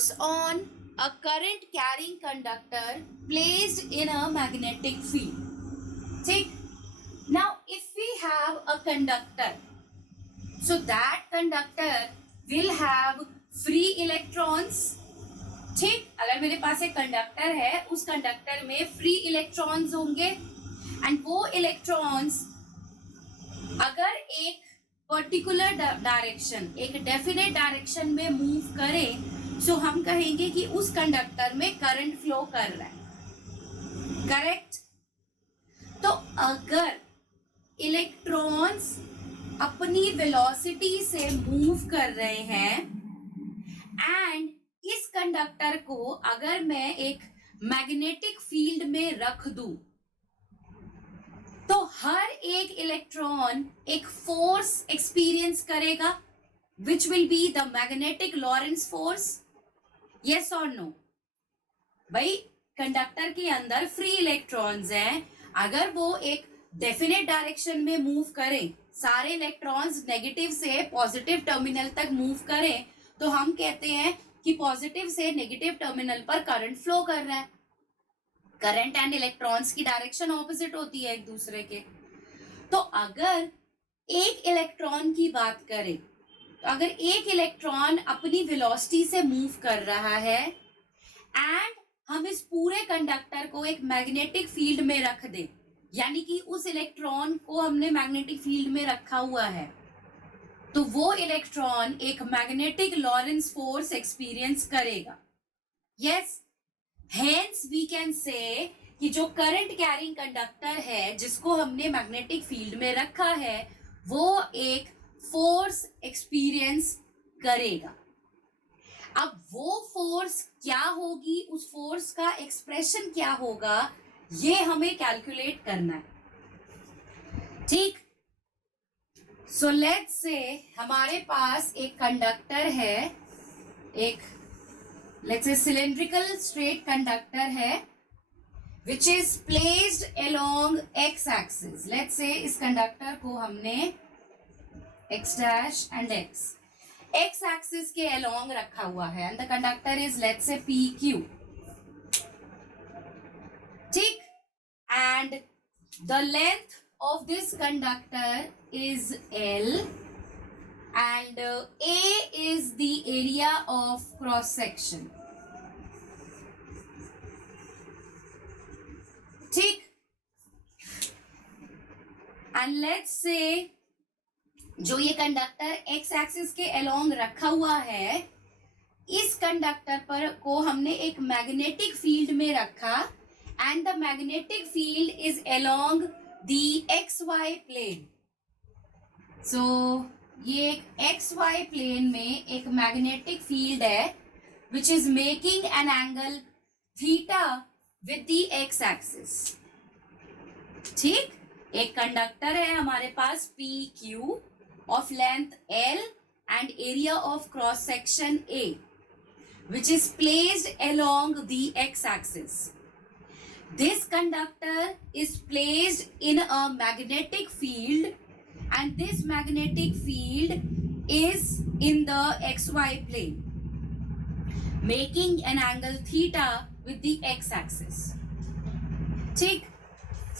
force on a current carrying conductor placed in a magnetic field. ठीक. Now if we have a conductor, so that conductor will have free electrons. ठीक, अगर मेरे पास एक conductor है, उस conductor में free electrons होंगे and वो इलेक्ट्रॉन्स अगर एक पर्टिकुलर डायरेक्शन, एक डेफिनेट डायरेक्शन में मूव करें, सो हम कहेंगे कि उस कंडक्टर में करंट फ्लो कर रहा है. करेक्ट. तो अगर इलेक्ट्रॉन्स अपनी वेलोसिटी से मूव कर रहे हैं एंड इस कंडक्टर को अगर मैं एक मैग्नेटिक फील्ड में रख दूं, तो हर एक इलेक्ट्रॉन एक फोर्स एक्सपीरियंस करेगा which will be the magnetic Lorentz force. Yes और नो? भाई कंडक्टर के अंदर फ्री इलेक्ट्रॉन्स हैं, अगर वो एक डेफिनेट डायरेक्शन में मूव करें, सारे इलेक्ट्रॉन्स नेगेटिव से पॉजिटिव टर्मिनल तक मूव करें, तो हम कहते हैं कि पॉजिटिव से नेगेटिव टर्मिनल पर करंट फ्लो कर रहा है. करंट एंड इलेक्ट्रॉन्स की डायरेक्शन ऑपोजिट होती है एक दूसरे के. तो अगर एक इलेक्ट्रॉन की बात करें, तो अगर एक इलेक्ट्रॉन अपनी वेलोसिटी से मूव कर रहा है एंड हम इस पूरे कंडक्टर को एक मैग्नेटिक फील्ड में रख दें, यानी कि उस इलेक्ट्रॉन को हमने मैग्नेटिक फील्ड में रखा हुआ है, तो वो इलेक्ट्रॉन एक मैग्नेटिक लॉरेंस फोर्स एक्सपीरियंस करेगा. Yes. Hence we can say कि जो करंट कैरिंग कंडक्टर है जिसको हमने मैग्नेटिक फील्ड में रखा है, वो एक फोर्स एक्सपीरियंस करेगा. अब वो फोर्स क्या होगी, उस फोर्स का एक्सप्रेशन क्या होगा, ये हमें कैलकुलेट करना है. ठीक. सो लेट्स से हमारे पास एक कंडक्टर है, एक let's say cylindrical straight conductor है which is placed along x axis. Let's say इस कंडक्टर को हमने x dash and x axis के अलोंग रखा हुआ है and the conductor is let's say P Q. ठीक. And the length of this conductor is L and A is the area of cross section. ठीक. and let's say जो ये conductor x axis के along रखा हुआ है, इस conductor पर को हमने एक मैग्नेटिक फील्ड में रखा and the magnetic field is along the xy plane. so ये एक xy plane में एक मैग्नेटिक फील्ड है which is making an angle theta with the x axis. ठीक. एक कंडक्टर है हमारे पास PQ of length L and area of cross section A which is placed along the x axis. This conductor is placed in a magnetic field and this magnetic field is in the xy plane making an angle theta with the x axis. ठीक.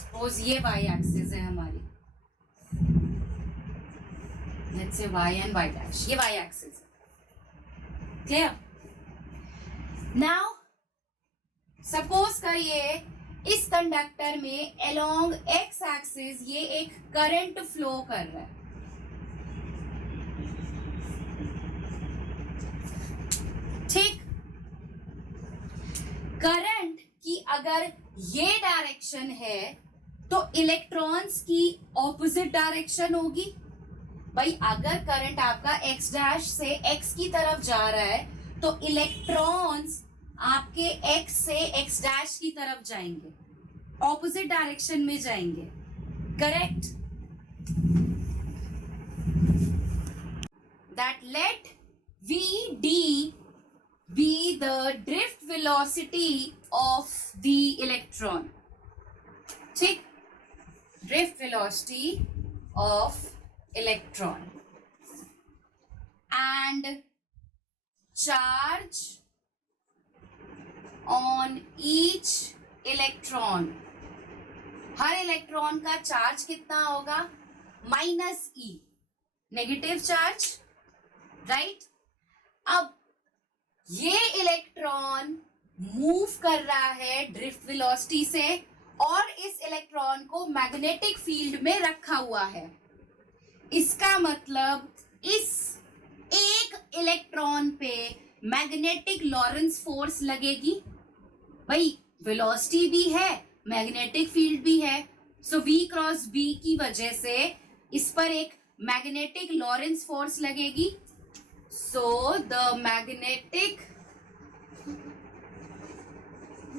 suppose ये y axis है हमारी, let's say y and y dash, ये y axis है. clear? now suppose करिए इस conductor में along x axis ये एक करंट फ्लो कर रहा है. ठीक. करंट की अगर ये डायरेक्शन है तो इलेक्ट्रॉन्स की ऑपोजिट डायरेक्शन होगी. भाई अगर करंट आपका एक्स डैश से एक्स की तरफ जा रहा है तो इलेक्ट्रॉन्स आपके x से x डैश की तरफ जाएंगे, ऑपोजिट डायरेक्शन में जाएंगे. Correct. That let vd be the drift velocity of the electron. ठीक. drift velocity of electron and charge on each electron, her electron का चार्ज कितना होगा, -e, नेगेटिव चार्ज, राइट। अब ये इलेक्ट्रॉन मूव कर रहा है ड्रिफ्ट वेलोसिटी से और इस इलेक्ट्रॉन को मैग्नेटिक फील्ड में रखा हुआ है। इसका मतलब इस एक इलेक्ट्रॉन पे मैग्नेटिक लॉरेंस फोर्स लगेगी। भाई वेलोसिटी भी है, मैग्नेटिक फील्ड भी है, सो V क्रॉस B की वजह से इस पर एक मैग्नेटिक लॉरेंस फोर्स लगेगी। So the magnetic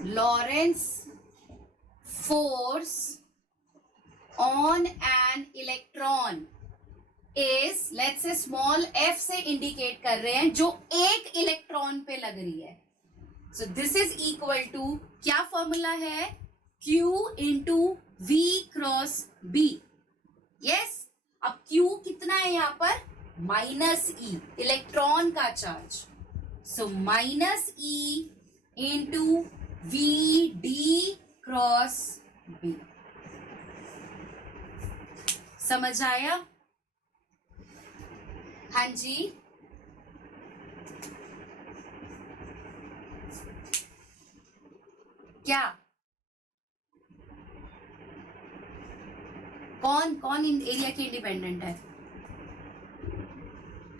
Lorentz force on an electron is, let's से स्मॉल f से इंडिकेट कर रहे हैं, जो एक इलेक्ट्रॉन पे लग रही है। So this is equal to, क्या फॉर्मूला है, Q into V cross B। Yes, अब Q कितना है यहाँ पर, -e, इलेक्ट्रॉन का charge. So -e into VD cross B। समझ आया? हाँ जी, क्या कौन कौन इन एरिया के इंडिपेंडेंट है?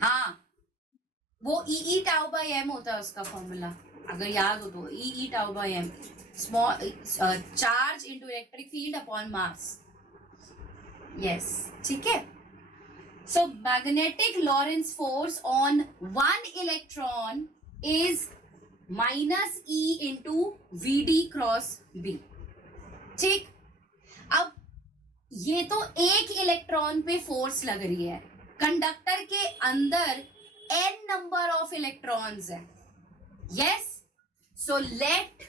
हाँ, वो ई टाउ बाई एम होता है उसका फॉर्मूला, अगर याद हो तो, e tau by m, small charge into electric field upon mass. Yes, ठीक है। So magnetic Lorentz force on one electron is -e into VD cross B। ठीक, अब ये तो एक इलेक्ट्रॉन पे फोर्स लग रही है, कंडक्टर के अंदर n नंबर ऑफ इलेक्ट्रॉन्स है। Yes, so let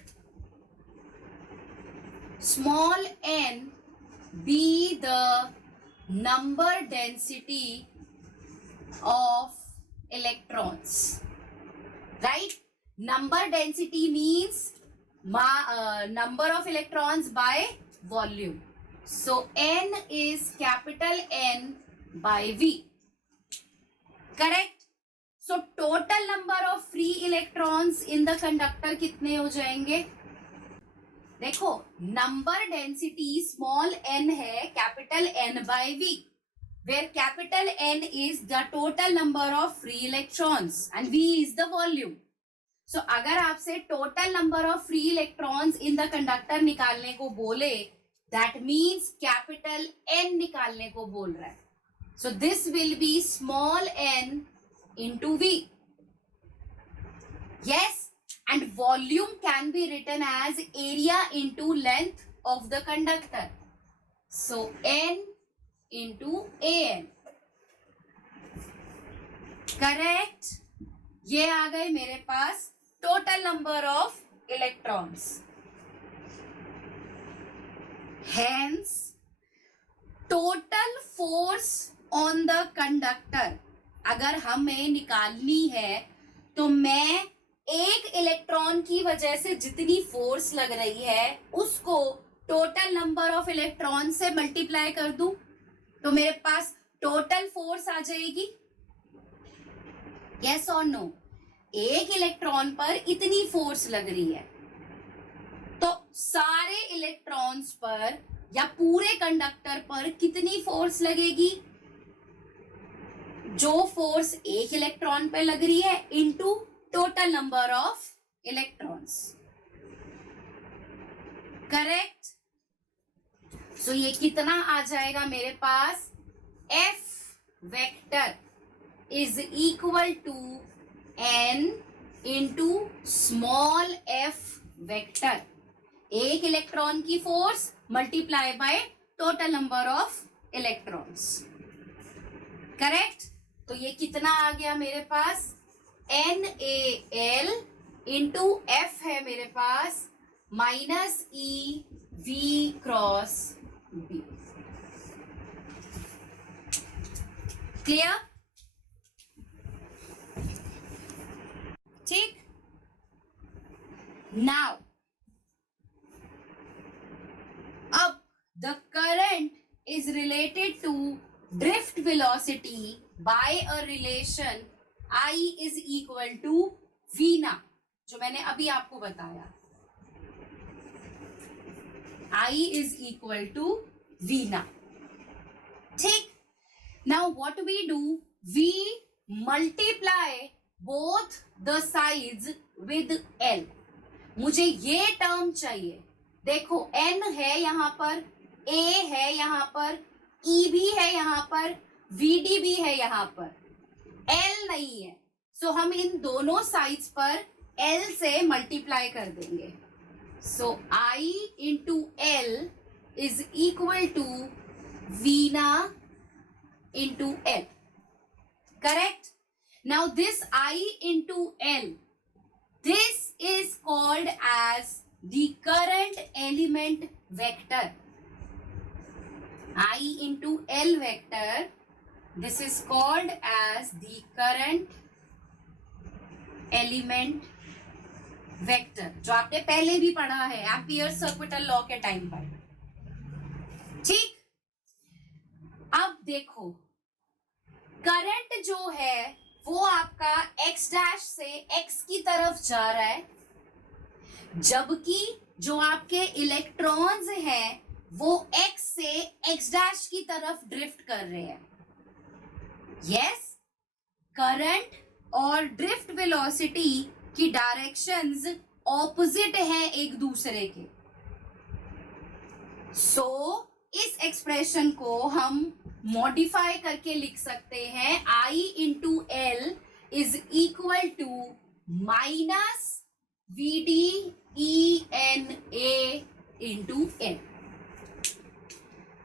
small n be the number density of electrons, right. Number density means number of electrons by volume. So n is capital N by V. Correct? So total number of free electrons in the conductor कितने हो जाएंगे? देखो, number density small n है, capital N by V, where capital N is the total number of free electrons and V is the volume. So अगर आपसे total number of free electrons in the conductor निकालने को बोले, that means capital N निकालने को बोल रहा है। So this will be small n into V। Yes, and volume can be written as area into length of the conductor. So n into AN। Correct, ये आ गए मेरे पास total number of electrons. Hence total force on the conductor अगर हमें निकालनी है तो मैं एक इलेक्ट्रॉन की वजह से जितनी फोर्स लग रही है उसको टोटल नंबर ऑफ इलेक्ट्रॉन से मल्टीप्लाई कर दूं तो मेरे पास टोटल फोर्स आ जाएगी। यस और नो? एक इलेक्ट्रॉन पर इतनी फोर्स लग रही है तो सारे इलेक्ट्रॉन्स पर या पूरे कंडक्टर पर कितनी फोर्स लगेगी? जो फोर्स एक इलेक्ट्रॉन पर लग रही है into total number of electrons. Correct? So ये कितना आ जाएगा मेरे पास? F vector is equal to n into small f vector, एक इलेक्ट्रॉन की force multiply by total number of electrons. Correct? तो ये कितना आ गया मेरे पास? NaL इंटू F है मेरे पास minus E V cross B। Clear? ठीक, Now, अब the current is related to drift velocity by a relation I is equal to V ना, जो मैंने अभी आपको बताया, I is equal to V ना. ठीक. Now what we do, we multiply both the sides with L. मुझे ये टर्म चाहिए. देखो N है यहाँ पर, A है यहाँ पर, E भी है यहाँ पर, VD भी है यहाँ पर, L नहीं है. सो हम इन दोनों साइड्स पर L से मल्टीप्लाई कर देंगे. So I into L is equal to वीना into L. Correct? Now this I into L, this is called as the current element vector. I into L vector, this is called as the current element vector, जो आपने पहले भी पढ़ा है ampere circuital law के time पर. ठीक. अब देखो करंट जो है वो आपका x डैश से x की तरफ जा रहा है, जबकि जो आपके इलेक्ट्रॉन्स हैं वो x से x डैश की तरफ ड्रिफ्ट कर रहे हैं. यस, करंट और ड्रिफ्ट वेलोसिटी की डायरेक्शंस ऑपोजिट हैं एक दूसरे के. सो इस एक्सप्रेशन को हम मॉडिफाई करके लिख सकते हैं I into L is equal to minus VD ENA into L.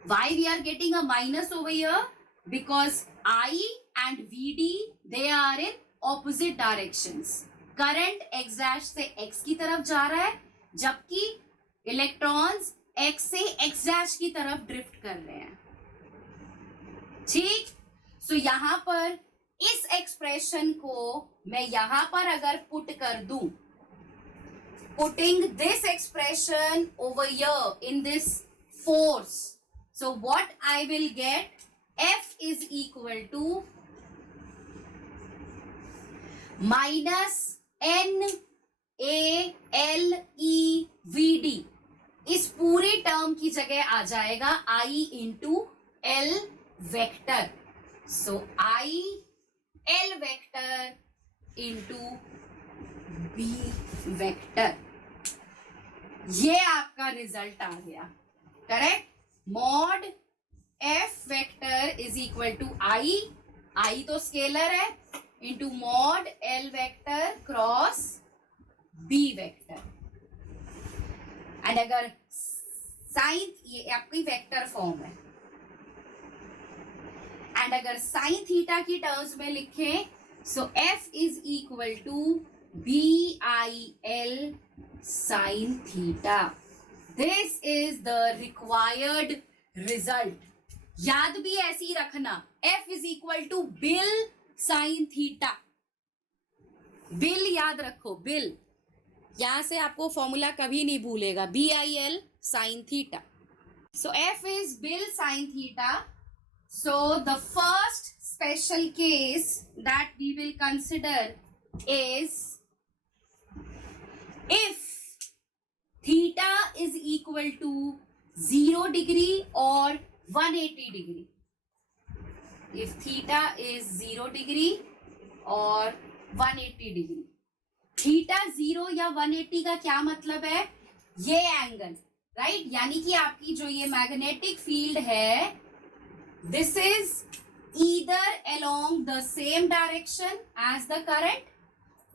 Why we are getting a minus over here? Because I and VD they are in opposite directions. Current x dash से x की तरफ जा रहा है, जबकि electrons x से x dash की तरफ ड्रिफ्ट कर रहे हैं. ठीक. सो यहां पर इस एक्सप्रेशन को मैं यहां पर अगर पुट कर दूं, putting this expression over here in this force, so what I will get, F is equal to minus NaLeVD. इस पूरी टर्म की जगह आ जाएगा I into L vector. So I L vector into B vector. ये आपका result आ गया. Correct. Mod F vector is equal to I तो स्केलर है, into mod L vector cross B vector. And अगर साइन, ये आपकी वेक्टर फॉर्म है, एंड अगर साइन थीटा की टर्म्स में लिखें, so F is equal to BIL sine theta. This is the required result. याद भी ऐसे ही रखना, F is equal to bill sine theta. Bill याद रखो, बिल. यहां से आपको फॉर्मूला कभी नहीं भूलेगा, BIL sine theta. So F is bill sine theta. So the first special case that we will consider is if theta is equal to 0 degree और 180 degree. If theta is 0 degree और 180 degree. Theta 0 या 180 का क्या मतलब है? ये angle, right. यानी कि आपकी जो ये मैग्नेटिक फील्ड है, this is either along the same direction as the current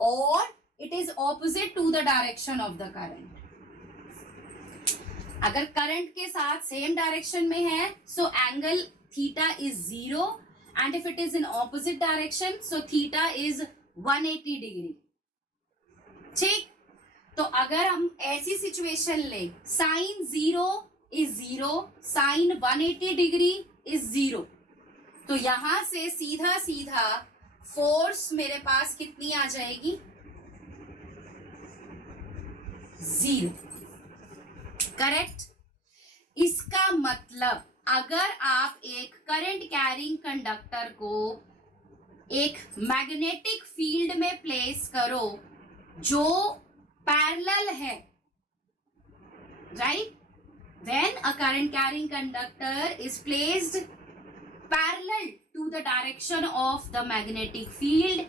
और it is opposite to the direction of the current. अगर करंट के साथ सेम डायरेक्शन में है, so angle theta is 0, and if it is in opposite direction, so theta is 180 degree. ठीक. तो अगर हम ऐसी सिचुएशन ले, sine 0 is 0, sine 180 degree is 0, तो यहां से सीधा सीधा फोर्स मेरे पास कितनी आ जाएगी? 0। करेक्ट। इसका मतलब अगर आप एक करंट कैरिंग कंडक्टर को एक मैग्नेटिक फील्ड में प्लेस करो जो पैरेलल है, right, when a current carrying conductor is placed parallel to the direction of the magnetic field,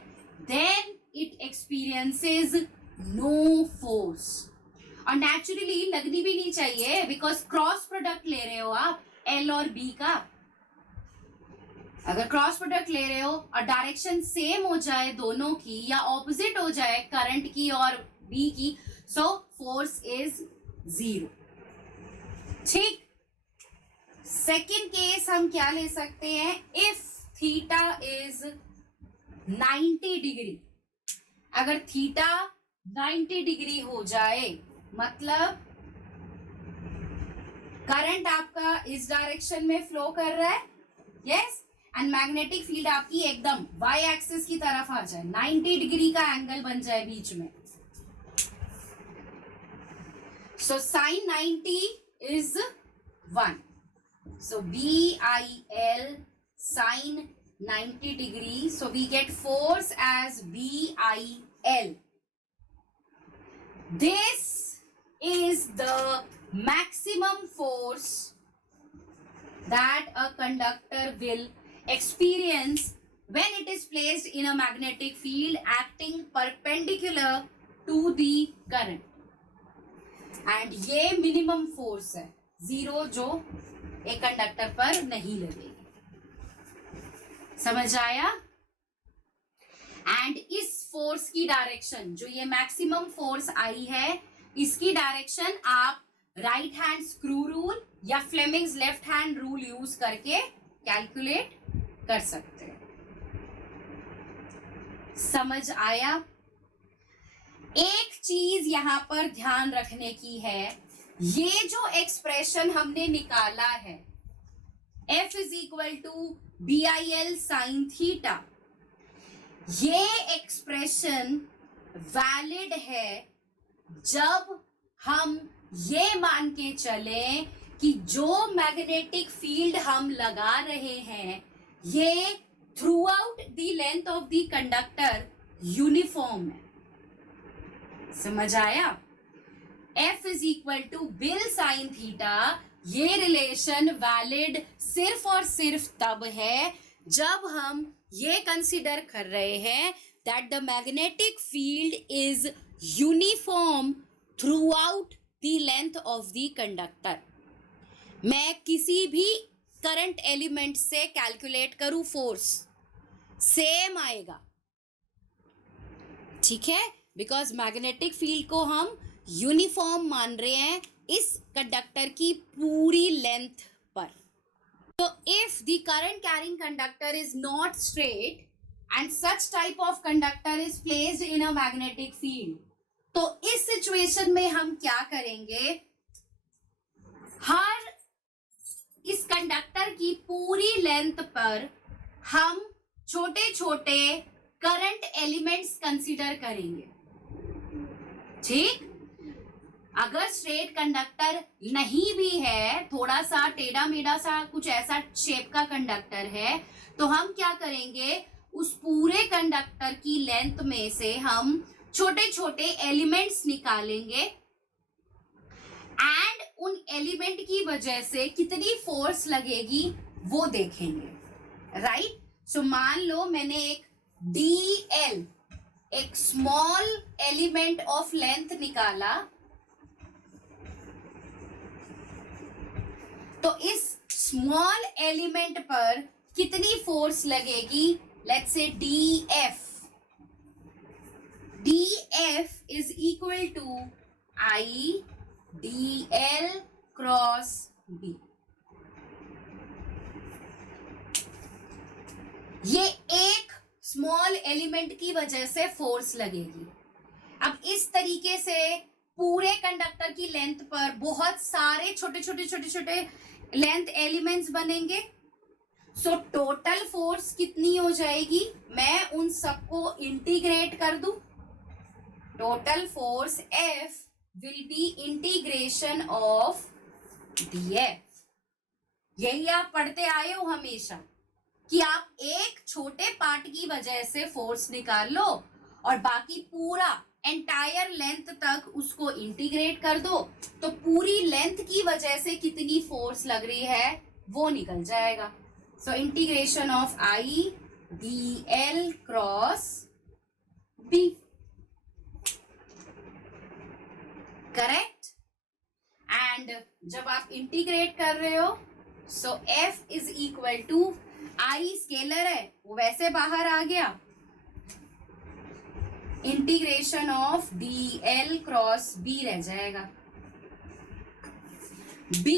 then it experiences no force। और नेचुरली लगनी भी नहीं चाहिए, बिकॉज क्रॉस प्रोडक्ट ले रहे हो आप एल और बी का। अगर क्रॉस प्रोडक्ट ले रहे हो और डायरेक्शन सेम हो जाए दोनों की, या ऑपोजिट हो जाए करंट की और बी की, सो फोर्स इज 0। ठीक। सेकेंड केस हम क्या ले सकते हैं, इफ थीटा इज 90 डिग्री। अगर थीटा 90 डिग्री हो जाए, मतलब करंट आपका इस डायरेक्शन में फ्लो कर रहा है, यस, एंड मैग्नेटिक फील्ड आपकी एकदम वाई एक्सिस की तरफ आ जाए, 90 डिग्री का एंगल बन जाए बीच में। So sine 90 is 1, so BIL sine 90 degree, so we get force as BIL. This is the maximum force that a conductor will experience when it is placed in a magnetic field acting perpendicular to the current, and ये minimum force है 0, जो एक conductor पर नहीं लगेगी। समझ आया। And इस फोर्स की डायरेक्शन, जो ये मैक्सिमम फोर्स आई है, इसकी डायरेक्शन आप राइट हैंड स्क्रू रूल या Fleming's left hand rule use करके कैलकुलेट कर सकते हैं। समझ आया। एक चीज यहां पर ध्यान रखने की है, ये जो एक्सप्रेशन हमने निकाला है F is equal to BIL sine theta, ये एक्सप्रेशन वैलिड है जब हम ये मान के चलें कि जो मैग्नेटिक फील्ड हम लगा रहे हैं ये throughout the length of the conductor uniform है। समझ आया। F is equal to bill sine theta, ये रिलेशन वैलिड सिर्फ और सिर्फ तब है जब हम ये कंसिडर कर रहे हैं that the magnetic field is uniform through out the length of the conductor. मैं किसी भी करंट एलिमेंट से कैलकुलेट करूं फोर्स, सेम आएगा, ठीक है, बिकॉज मैग्नेटिक फील्ड को हम यूनिफॉर्म मान रहे हैं इस कंडक्टर की पूरी लेंथ पर। तो if the current carrying conductor is not straight and such type of conductor is placed in a magnetic field, तो इस सिचुएशन में हम क्या करेंगे, हर इस कंडक्टर की पूरी लेंथ पर हम छोटे छोटे करंट एलिमेंट्स कंसीडर करेंगे। ठीक। अगर स्ट्रेट कंडक्टर नहीं भी है, थोड़ा सा टेढ़ा मेढ़ा सा कुछ ऐसा शेप का कंडक्टर है, तो हम क्या करेंगे, उस पूरे कंडक्टर की लेंथ में से हम छोटे छोटे एलिमेंट्स निकालेंगे एंड उन एलिमेंट की वजह से कितनी फोर्स लगेगी वो देखेंगे। राइट। सो मान लो मैंने एक DL, एक स्मॉल एलिमेंट ऑफ लेंथ निकाला, तो इस स्मॉल एलिमेंट पर कितनी फोर्स लगेगी, let's say DF। DF is equal to I DL cross B। ये एक स्मॉल एलिमेंट की वजह से फोर्स लगेगी। अब इस तरीके से पूरे कंडक्टर की लेंथ पर बहुत सारे छोटे छोटे छोटे छोटे लेंथ एलिमेंट्स बनेंगे। सो टोटल फोर्स कितनी हो जाएगी, मैं उन सबको इंटीग्रेट कर दूं, total force F will be integration of df. यही आप पढ़ते आए हो हमेशा कि आप एक छोटे पार्ट की वजह से फोर्स निकाल लो और बाकी पूरा एंटायर लेंथ तक उसको इंटीग्रेट कर दो, तो पूरी लेंथ की वजह से कितनी फोर्स लग रही है वो निकल जाएगा. So integration of I D L cross B. Correct. And जब आप इंटीग्रेट कर रहे हो so F is equal to I scalar है वो वैसे बाहर आ गया, integration of D L cross B रह जाएगा. B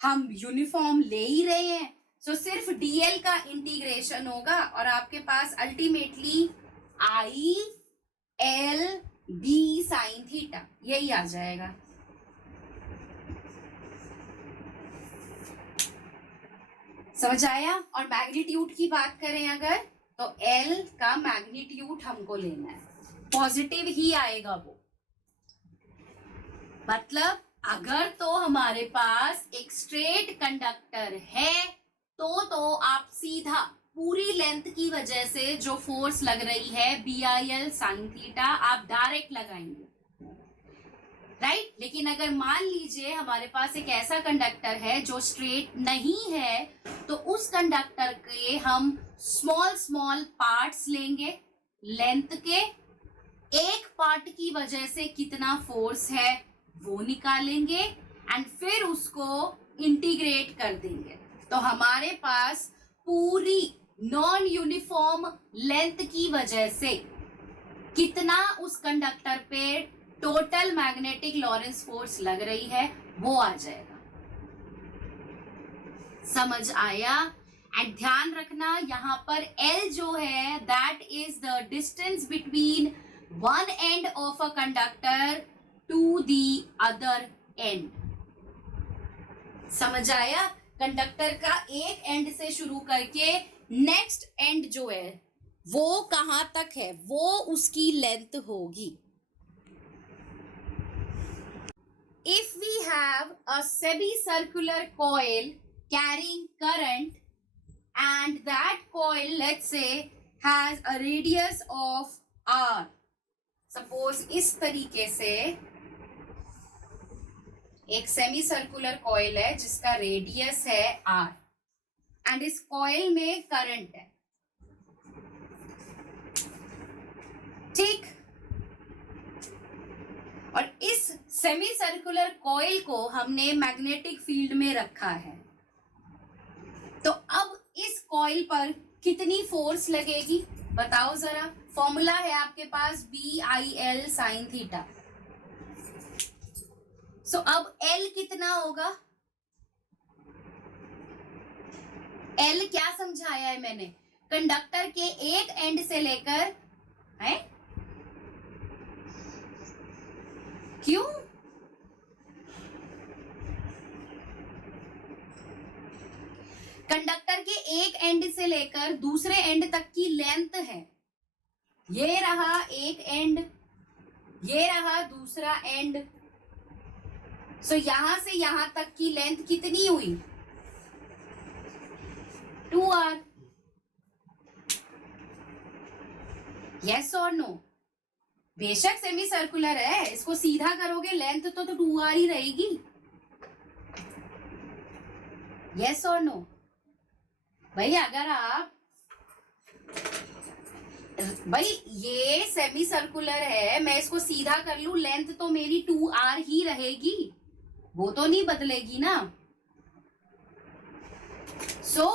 हम यूनिफॉर्म ले ही रहे हैं, सो सिर्फ dl का इंटीग्रेशन होगा और आपके पास ultimately I L B sine theta यही आ जाएगा. समझ आया. और मैग्नीट्यूड की बात करें अगर तो L का मैग्नीट्यूड हमको लेना है, पॉजिटिव ही आएगा वो. मतलब अगर तो हमारे पास एक स्ट्रेट कंडक्टर है तो आप सीधा पूरी लेंथ की वजह से जो फोर्स लग रही है BIL साइन थीटा आप डायरेक्ट लगाएंगे, राइट. लेकिन अगर मान लीजिए हमारे पास एक ऐसा कंडक्टर है जो स्ट्रेट नहीं है, तो उस कंडक्टर के हम स्मॉल पार्ट्स लेंगे लेंथ के, एक पार्ट की वजह से कितना फोर्स है वो निकालेंगे एंड फिर उसको इंटीग्रेट कर देंगे. तो हमारे पास पूरी नॉन यूनिफॉर्म लेंथ की वजह से कितना उस कंडक्टर पे टोटल मैग्नेटिक लॉरेंस फोर्स लग रही है वो आ जाएगा. समझ आया. एंड ध्यान रखना यहाँ पर L जो है that is the distance between one end of a conductor to the other end. समझ आया. कंडक्टर का एक एंड से शुरू करके नेक्स्ट एंड जो है वो कहां तक है वो उसकी लेंथ होगी. If we have a semicircular coil carrying current and that coil let's say has a radius of r, suppose इस तरीके से एक सेमी सर्कुलर कॉइल है जिसका रेडियस है r एंड इस कॉइल में करंट है, ठीक. और इस सेमी सर्कुलर कॉइल को हमने मैग्नेटिक फील्ड में रखा है, तो अब इस कॉइल पर कितनी फोर्स लगेगी बताओ जरा. फॉर्मूला है आपके पास BIL साइन थीटा. सो अब L कितना होगा. L क्या समझाया है मैंने, कंडक्टर के एक एंड से लेकर है, क्यों कंडक्टर के एक एंड से लेकर दूसरे एंड तक की लेंथ है. ये रहा एक एंड, ये रहा दूसरा एंड. सो यहां से यहां तक की लेंथ कितनी हुई 2r. यस और नो. बेशक सेमी सर्कुलर है, इसको सीधा करोगे लेंथ तो 2r ही रहेगी. यस और नो. भाई अगर आप भाई ये सेमी सर्कुलर है, मैं इसको सीधा कर लूं लेंथ तो मेरी 2r ही रहेगी, वो तो नहीं बदलेगी ना. सो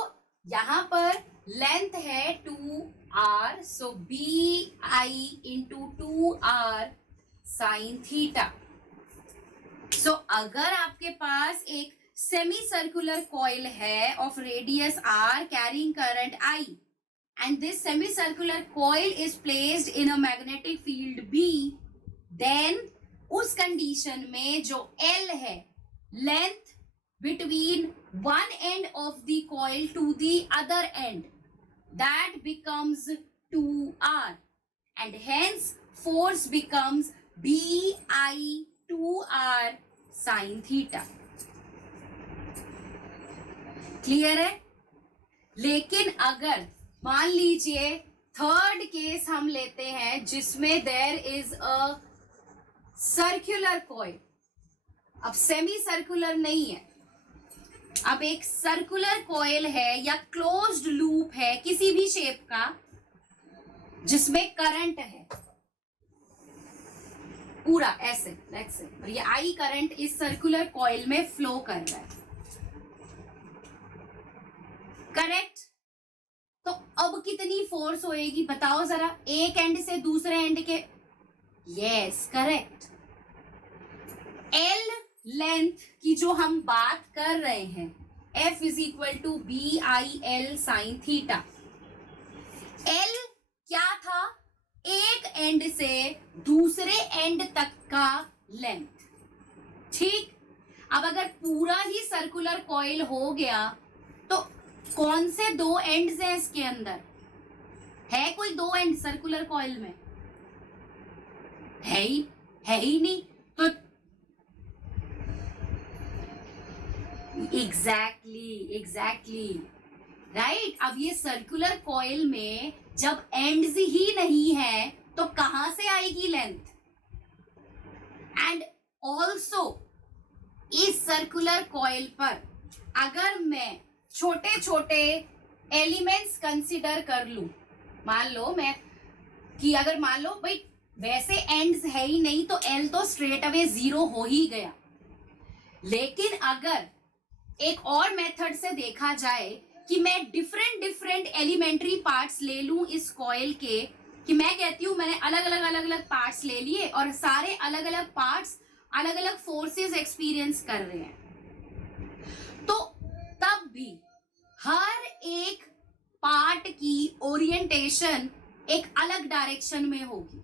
यहां पर लेंथ है 2r, so BI into 2r sine theta. So अगर आपके पास एक सेमी सर्कुलर कॉइल है of radius r carrying current I and this semicircular coil is placed in a magnetic field B, then उस कंडीशन में जो L है length between one end of the coil to the other end, that becomes 2r and hence force becomes BI 2r sin theta. Clear है? लेकिन अगर मान लीजिए third case हम लेते हैं जिसमें there is a circular coil, अब सेमी सर्कुलर नहीं है, अब एक सर्कुलर कॉइल है या क्लोज्ड लूप है किसी भी शेप का जिसमें करंट है पूरा ऐसे, और ये आई करंट इस सर्कुलर कॉइल में फ्लो कर रहा है, करेक्ट? तो अब कितनी फोर्स होएगी बताओ जरा, एक एंड से दूसरे एंड के? Yes, correct. एल लेंथ की जो हम बात कर रहे हैं, F is equal to B I L sine theta. L क्या था? एक एंड से दूसरे एंड तक का लेंथ, ठीक? अब अगर पूरा ही सर्कुलर कॉइल हो गया तो कौन से दो एंड्स हैं इसके अंदर? है कोई दो एंड सर्कुलर कॉइल में? है ही नहीं। तो एग्जैक्टली राइट। अब ये सर्कुलर कॉइल में जब एंड्स ही नहीं है तो कहां से आएगी लेंथ? एंड ऑल्सो इस सर्कुलर कॉइल पर अगर मैं छोटे छोटे एलिमेंट्स कंसिडर कर लूं, मान लो मैं कि अगर मान लो भाई वैसे एंड्स है ही नहीं तो एल तो स्ट्रेट अवे 0 हो ही गया, लेकिन अगर एक और मेथड से देखा जाए कि मैं डिफरेंट एलिमेंट्री पार्ट्स ले लूं इस कॉइल के, कि मैं कहती हूं मैंने अलग अलग पार्ट्स ले लिए और सारे अलग अलग पार्ट्स अलग अलग फोर्सेस एक्सपीरियंस कर रहे हैं, तो तब भी हर एक पार्ट की ओरिएंटेशन एक अलग डायरेक्शन में होगी।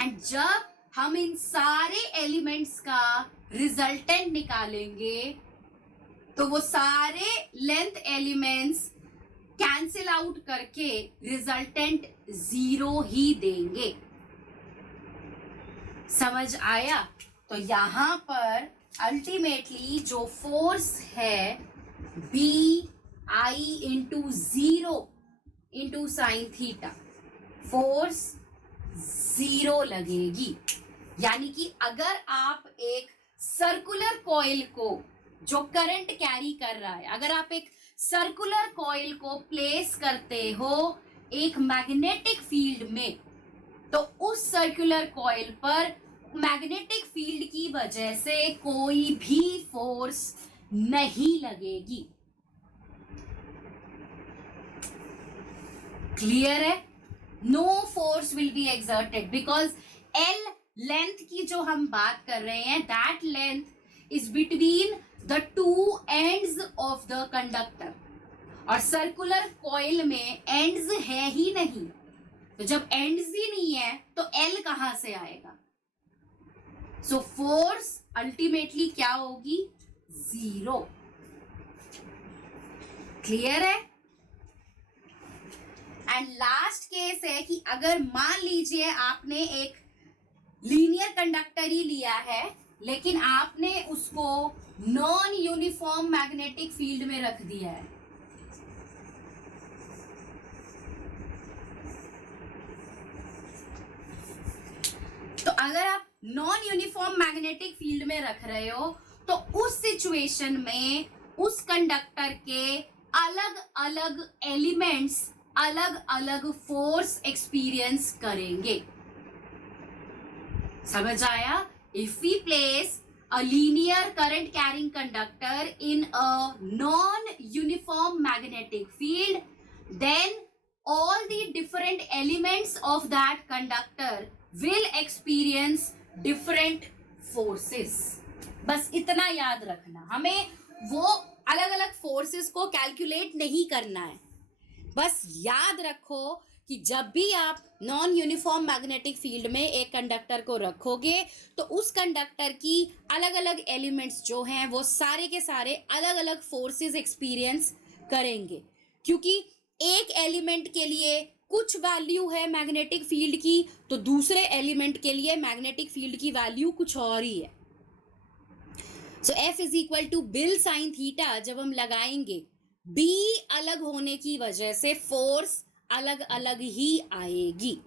एंड जब हम इन सारे एलिमेंट्स का रिजल्टेंट निकालेंगे तो वो सारे लेंथ एलिमेंट्स कैंसिल आउट करके रिजल्टेंट 0 ही देंगे। समझ आया? तो यहां पर अल्टीमेटली जो फोर्स है B I into 0 into sine theta, force 0 लगेगी। यानी कि अगर आप एक सर्कुलर कॉइल को जो करंट कैरी कर रहा है, अगर आप एक सर्कुलर कॉइल को प्लेस करते हो एक मैग्नेटिक फील्ड में, तो उस सर्कुलर कॉइल पर मैग्नेटिक फील्ड की वजह से कोई भी फोर्स नहीं लगेगी। क्लियर है? No force will be exerted because L length की जो हम बात कर रहे हैं, that length is between the two ends of the conductor, और सर्कुलर कॉइल में एंड्स है ही नहीं, तो जब एंड्स ही नहीं है तो एल कहां से आएगा? सो फोर्स अल्टीमेटली क्या होगी? 0। क्लियर है? एंड लास्ट केस है कि अगर मान लीजिए आपने एक लीनियर कंडक्टर ही लिया है लेकिन आपने उसको नॉन यूनिफॉर्म मैग्नेटिक फील्ड में रख दिया है, तो अगर आप नॉन यूनिफॉर्म मैग्नेटिक फील्ड में रख रहे हो तो उस सिचुएशन में उस कंडक्टर के अलग अलग एलिमेंट्स अलग अलग फोर्स एक्सपीरियंस करेंगे। समझ आया? If we place a linear current carrying conductor in a non-uniform magnetic field, then all the different elements of that conductor will experience different forces. बस इतना याद रखना, हमें वो अलग अलग फोर्सेस को कैलकुलेट नहीं करना है। बस याद रखो कि जब भी आप नॉन यूनिफॉर्म मैग्नेटिक फील्ड में एक कंडक्टर को रखोगे तो उस कंडक्टर की अलग अलग एलिमेंट्स जो हैं वो सारे के सारे अलग अलग फोर्सेस एक्सपीरियंस करेंगे, क्योंकि एक एलिमेंट के लिए कुछ वैल्यू है मैग्नेटिक फील्ड की, तो दूसरे एलिमेंट के लिए मैग्नेटिक फील्ड की वैल्यू कुछ और ही है। So F is equal to bill sine theta जब हम लगाएंगे, B अलग होने की वजह से फोर्स अलग अलग ही आएगी।